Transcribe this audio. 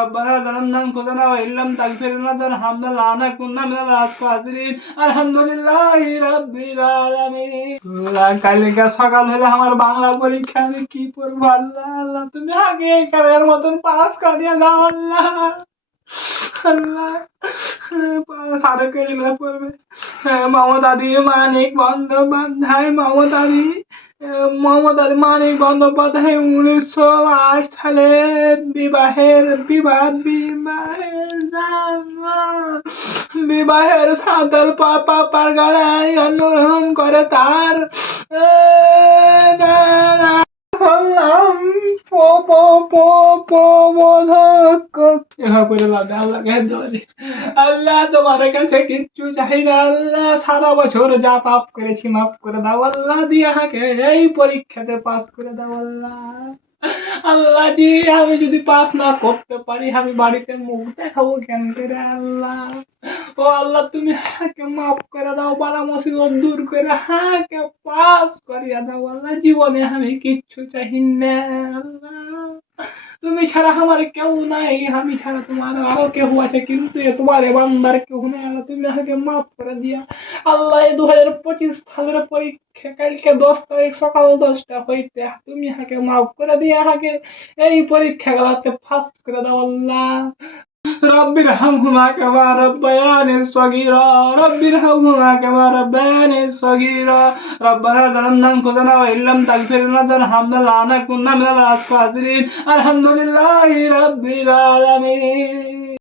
ربنا ظلمنا أنفسنا وإن لم تغفر لنا وترحمنا لنكونن من الخاسرين الحمد لله رب العالمين। কালকে সকাল হলে আমার বাংলা পরীক্ষা আমি কি পড়বো আল্লাহ, আল্লাহ তুমি আগে কারের মতন পাস করিয়ে দাও আল্লাহ, আল্লাহ সাড়ে কেজিগুলো পড়বে। মমতাদি মানিক বন্দ্যোপাধ্যায়, মমতাদি মানিক বন্দ্যোপাধ্যায় 1908 সালে বিবাহের সাঁতার পাপার গাড়ায় জন্মগ্রহণ করে তার আল্লাহ তোমার কাছে কিচ্ছু চাই না আল্লাহ, সারা বছর যা পাপ করেছি মাফ করে দাও আল্লাহ, দিয়ে এই পরীক্ষাতে পাস করে দাও আল্লাহ। আল্লাহ জি আমি যদি পাস না করতে পারি আমি বাড়িতে মুখ দেখাবো কেন করে আল্লাহ। ও আল্লাহ তুমি হাকে মাফ করে দাও, বালা মুসিবত দূর করে হাকে পাস করিয়া দাও আল্লাহ। জীবনে আমি কিচ্ছু চাই না আল্লাহ, তুমি ছাড়া আমার কেউ নাই, আমি ছাড়া তোমার আরো কেউ আছে কিন্তু তোমার বান্দার কেউ নেই আল্লাহ, তুমি আমাকে মাফ করে দিয়া আল্লাহ। 2025 সালের পরীক্ষা কালকে 10 তারিখ সকাল 10টা হইতে তুমি আমাকে মাফ করে দিয়া আমাকে এই পরীক্ষা গুলাতে ফার্স্ট করে দাও আল্লাহ। رب ارحمهما كما ربياني صغيرا رب ارحمهما كما ربياني صغيرا ربنا ظلمنا أنفسنا وإن لم تغفر لنا وترحمنا لنكونن من الخاسرين الحمد لله رب العالمين।